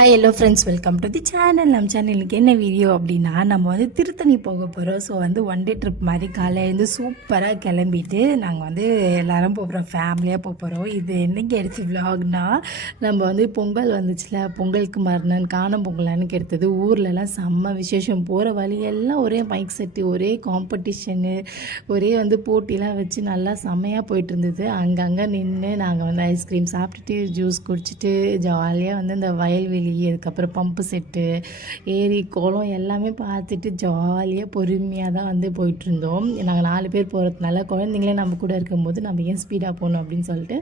Hi hello friends, welcome to the channel. நம்ம சேனலுக்கு என்ன வீடியோ அப்படின்னா, நம்ம வந்து திருத்தணி போக போகிறோம். ஸோ வந்து ஒன் டே ட்ரிப் மாதிரி காலையிலேருந்து சூப்பராக கிளம்பிட்டு நாங்கள் வந்து எல்லோரும் போகிறோம், ஃபேமிலியாக போகிறோம். இது என்னைக்கு எடுத்து விலாக்னா, நம்ம வந்து பொங்கல் வந்துச்சுல, பொங்கலுக்கு மறுநாள் காணும் பொங்கலான்னு எடுத்தது. ஊர்லலாம் செம்ம விசேஷம், போகிற வழியெல்லாம் ஒரே மைக் செட்டு, ஒரே காம்படிஷனு, ஒரே வந்து போட்டிலாம் வச்சு நல்லா செம்மையாக போயிட்டு இருந்தது. அங்கங்கே நின்று நாங்கள் வந்து ஐஸ்கிரீம் சாப்பிட்டுட்டு ஜூஸ் குடிச்சிட்டு ஜாலியாக வந்து இந்த வயல்வெளி, அதுக்கப்புறம் பம்பு செட்டு, ஏரி, குளம் எல்லாமே பார்த்துட்டு ஜாலியாக பொறுமையாக தான் வந்து போயிட்டுருந்தோம். நாங்கள் 4 பேர் போகிறதுனால குழந்தைங்களே நம்ம கூட இருக்கும்போது நம்ம ஏன் ஸ்பீடாக போகணும் அப்படின்னு சொல்லிட்டு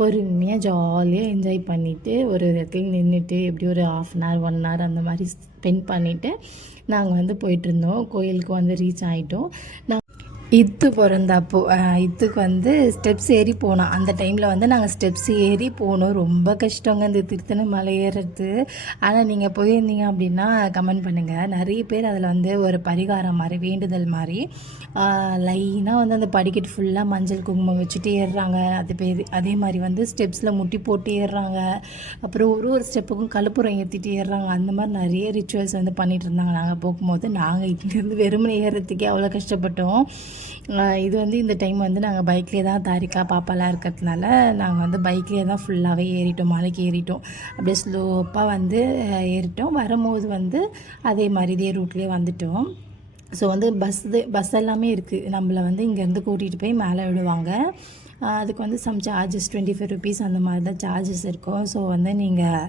பொறுமையாக ஜாலியாக என்ஜாய் பண்ணிவிட்டு ஒரு இடத்துல நின்றுட்டு எப்படி ஒரு 1/2 hour 1 hour அந்த மாதிரி ஸ்பெண்ட் பண்ணிவிட்டு நாங்கள் வந்து போயிட்டுருந்தோம். கோயிலுக்கு வந்து ரீச் ஆகிட்டோம். இத்து பிறந்தப்போ இத்துக்கு வந்து ஸ்டெப்ஸ் ஏறி போனோம். அந்த டைமில் வந்து நாங்கள் ஸ்டெப்ஸ் ஏறி போனோம். ரொம்ப கஷ்டங்க இந்த திருத்தணி மலை ஏறுறது. ஆனால் நீங்கள் போயிருந்தீங்க அப்படின்னா கமெண்ட் பண்ணுங்கள். நிறைய பேர் அதில் வந்து ஒரு பரிகாரம் மாதிரி, வேண்டுதல் மாதிரி லைனாக வந்து அந்த படிக்கட்டு ஃபுல்லாக மஞ்சள் குங்குமம் வச்சுட்டு ஏறுறாங்க. அதே மாதிரி வந்து ஸ்டெப்ஸில் முட்டி போட்டு ஏறுறாங்க. அப்புறம் ஒரு ஸ்டெப்புக்கும் கழுப்புரம் ஏற்றிட்டு ஏறுறாங்க. அந்த மாதிரி நிறைய ரிச்சுவல்ஸ் வந்து பண்ணிகிட்டு இருந்தாங்க. நாங்கள் போகும்போது நாங்கள் இங்கேருந்து வெறுமனை ஏறுறதுக்கே அவ்வளோ கஷ்டப்பட்டோம். இது வந்து இந்த டைம் வந்து நாங்கள் பைக்லேயே தான், தாரிக்கா பாப்பாலாம் இருக்கிறதுனால நாங்கள் வந்து பைக்லேயே தான் ஃபுல்லாகவே ஏறிட்டோம், மலைக்கு ஏறிட்டோம். அப்படியே ஸ்லோப்பாக வந்து ஏறிட்டோம். வரும்போது வந்து அதே மாதிரி இதே ரூட்லேயே வந்துட்டோம். ஸோ வந்து பஸ் எல்லாமே இருக்குது. நம்மளை வந்து இங்கேருந்து கூட்டிகிட்டு போய் மேலே விடுவாங்க. அதுக்கு வந்து சம் சார்ஜஸ் 25 rupees அந்த மாதிரி தான் சார்ஜஸ் இருக்கும். ஸோ வந்து நீங்கள்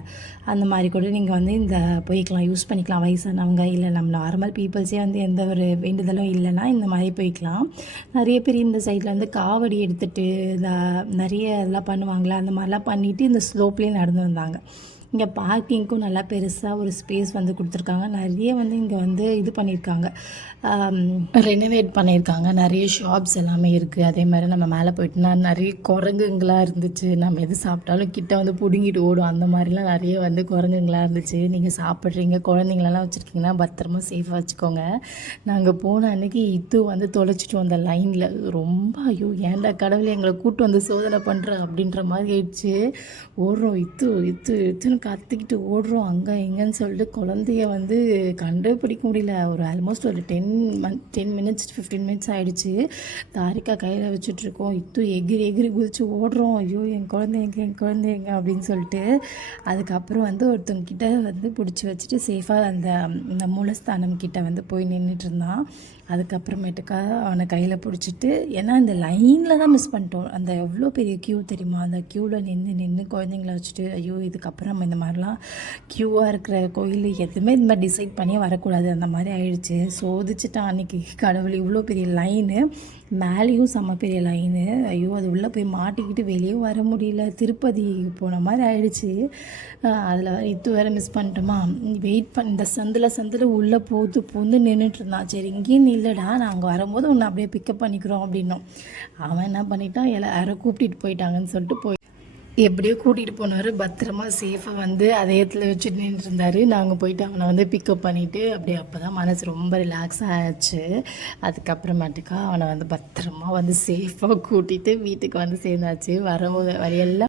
அந்த மாதிரி கூட நீங்கள் வந்து இந்த போய்க்கலாம், யூஸ் பண்ணிக்கலாம். வயசானவங்க இல்லை நம்ம நார்மல் பீப்புள்ஸே வந்து எந்த ஒரு வேண்டுதலும் இல்லைன்னா இந்த மாதிரி போய்க்கலாம். நிறைய பேர் இந்த சைடில் வந்து காவடி எடுத்துகிட்டு நிறைய இதெல்லாம் பண்ணுவாங்களா, அந்த மாதிரிலாம் பண்ணிவிட்டு இந்த ஸ்லோப்லேயே நடந்து வந்தாங்க. இங்கே பார்க்கிங்க்கும் நல்லா பெருசாக ஒரு ஸ்பேஸ் வந்து கொடுத்துருக்காங்க. நிறைய வந்து இங்கே வந்து இது பண்ணியிருக்காங்க, ரெனோவேட் பண்ணியிருக்காங்க. நிறைய ஷாப்ஸ் எல்லாமே இருக்குது. அதே மாதிரி நம்ம மேலே போயிட்டோன்னா நிறைய குரங்குங்களாக இருந்துச்சு. நம்ம எது சாப்பிட்டாலும் கிட்ட வந்து பிடுங்கிட்டு ஓடும். அந்த மாதிரிலாம் நிறைய வந்து குரங்குங்களாக இருந்துச்சு. நீங்கள் சாப்பிட்றீங்க, குழந்தைங்களெல்லாம் வச்சுருக்கீங்கன்னா பத்திரமா சேஃபாக வச்சுக்கோங்க. நாங்கள் போன அன்றைக்கி இது வந்து தொலைச்சிட்டோம் அந்த லைனில். ரொம்ப ஐயோ ஏன்டா கடவுளை எங்களை கூப்பிட்டு வந்து சோதனை பண்ணுற அப்படின்ற மாதிரி ஆயிடுச்சு. ஓடுறோம், இத்துன்னு கத்திக்கிட்டு ஓடுறோம் அங்கே எங்கன்னு சொல்லிட்டு. குழந்தைய வந்து கண்டுபிடிக்க முடியல. ஒரு ஆல்மோஸ்ட் ஒரு 10 minutes 15 minutes ஆகிடுச்சு. தாரிக்கா கையில் வச்சுட்ருக்கோம். எகிரி குதிச்சு ஓடுறோம். ஐயோ என் குழந்தைங்க அப்படின்னு சொல்லிட்டு. அதுக்கப்புறம் வந்து ஒருத்தவங்கிட்ட வந்து பிடிச்சி வச்சுட்டு சேஃபாக அந்த மூலஸ்தானம் கிட்டே வந்து போய் நின்றுட்டு இருந்தான். அதுக்கப்புறமேட்டுக்கா அவனை கையில் பிடிச்சிட்டு, ஏன்னா இந்த லைனில் தான் மிஸ் பண்ணிட்டோம். அந்த எவ்வளோ பெரிய க்யூ தெரியுமா, அந்த க்யூவில் நின்று குழந்தைங்கள வச்சுட்டு ஐயோ இதுக்கப்புறம் நம்ம இந்த மாதிரிலாம் க்யூவாக இருக்கிற கோயில் எதுவுமே இந்த மாதிரி டிசைட் பண்ணி வரக்கூடாது, அந்த மாதிரி ஆயிடுச்சு. சோதிச்சுட்டான் அன்றைக்கி கடவுள். இவ்வளோ பெரிய லைனு, மேலேயும் செம்ம பெரிய லைனு. ஐயோ அது உள்ளே போய் மாட்டிக்கிட்டு வெளியே வர முடியல. திருப்பதி போன மாதிரி ஆயிடுச்சு. அதில் இது வேறு மிஸ் பண்ணிட்டோமா. வெயிட் இந்த சந்தில் உள்ளே பூந்து நின்றுட்டு இருந்தான். சரி இங்கேயும் இல்லைடா, நாங்கள் வரும்போது உன்னை அப்படியே பிக்கப் பண்ணிக்கிறோம் அப்படின்னோம். அவன் என்ன பண்ணிட்டான், யாரோ கூப்பிட்டுட்டு போயிட்டாங்கன்னு சொல்லிட்டு எப்படியோ கூட்டிகிட்டு போனார். பத்திரமா சேஃபாக வந்து அதே இடத்துல வச்சுட்டு நின்றுருந்தார். நாங்கள் போயிட்டு அவனை வந்து பிக்கப் பண்ணிவிட்டு அப்படியே அப்போ தான் மனசு ரொம்ப ரிலாக்ஸ் ஆகிடுச்சு. அதுக்கப்புறமேட்டுக்கா அவனை வந்து பத்திரமா வந்து சேஃபாக கூட்டிகிட்டு வீட்டுக்கு வந்து சேர்ந்தாச்சு. வரும்போது வரையெல்லாம்